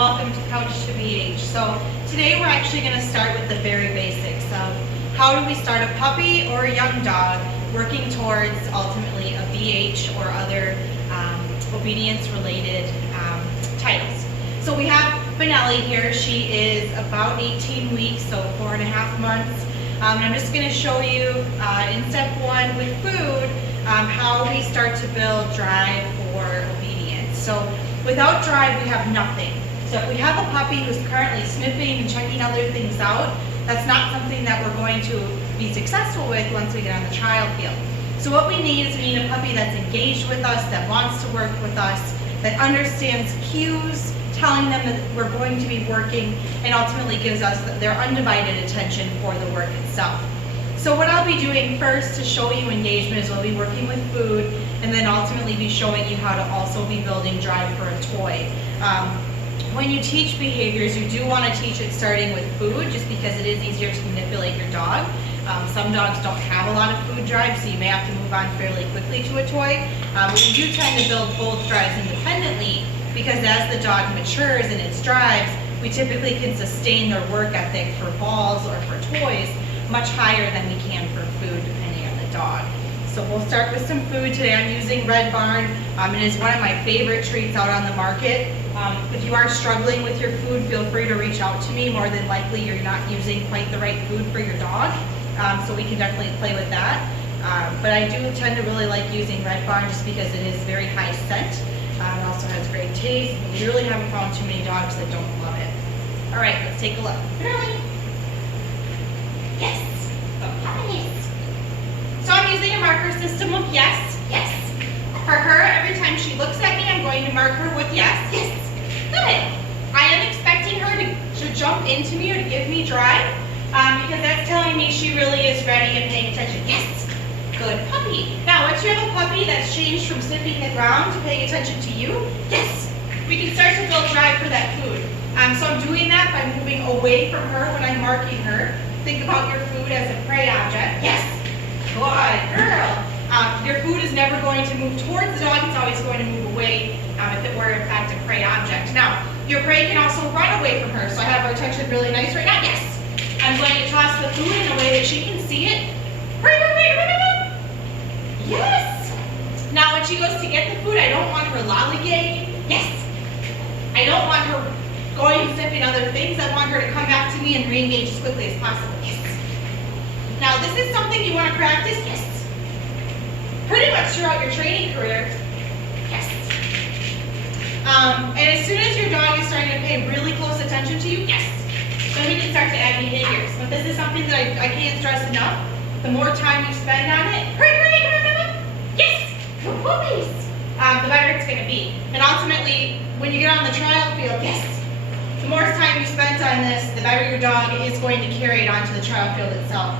welcome to C2BH. So today we're actually going to start with the very basics of how do we start a puppy or a young dog working towards ultimately a BH or other obedience related titles. So we have Benelli here. She is about 18 weeks, so 4.5 months. And I'm just going to show you in step 1 with food how we start to build drive for obedience. So without drive, we have nothing. So if we have a puppy who's currently sniffing and checking other things out, that's not something that we're going to be successful with once we get on the trial field. So what we need is we need a puppy that's engaged with us, that wants to work with us, that understands cues, telling them that we're going to be working, and ultimately gives us their undivided attention for the work itself. So what I'll be doing first to show you engagement is we'll be working with food, and then ultimately be showing you how to also be building drive for a toy. When you teach behaviors, you do want to teach it starting with food, just because it is easier to manipulate your dog. Some dogs don't have a lot of food drive, so you may have to move on fairly quickly to a toy. But we do tend to build both drives independently, because as the dog matures in its drives, we typically can sustain their work ethic for balls or for toys much higher than we can for food, depending on the dog. So we'll start with some food. Today I'm using Red Barn. It is one of my favorite treats out on the market. If you are struggling with your food, feel free to reach out to me. More than likely you're not using quite the right food for your dog, so we can definitely play with that. But I do tend to really like using Red Barn just because it is very high scent. It also has great taste. We really haven't found too many dogs that don't love it. All right, let's take a look. Yes. So I'm using a marker system of yes, yes. For her, every time she looks at me, I'm going to mark her with yes, yes. Good. I am expecting her to jump into me or to give me drive, because that's telling me she really is ready and paying attention. Yes. Good puppy. Now, once you have a puppy that's changed from sniffing the ground to paying attention to you, yes, we can start to build drive for that food. So I'm doing that by moving away from her when I'm marking her. Think about your food as a prey object. Yes. Good girl. Your food is never going to move towards the dog. It's always going to move away if it were in fact a prey object. Now, your prey can also run away from her. So I have her attention really nice right now. Yes. I'm going to toss the food in a way that she can see it. Yes. Now when she goes to get the food, I don't want her lollygagging. Yes. I don't want her going and sniffing other things. I want her to come back to me and re-engage as quickly as possible. Yes. Now this is something you want to practice. Yes. Pretty much throughout your training career. Yes. And as soon as your dog is starting to pay really close attention to you, yes, then we can start to add behaviors. But this is something that I can't stress enough. The more time you spend on it, yes, good puppies, the better it's going to be. And ultimately, when you get on the trial field, yes, the more time you spend on this, the better your dog is going to carry it onto the trial field itself.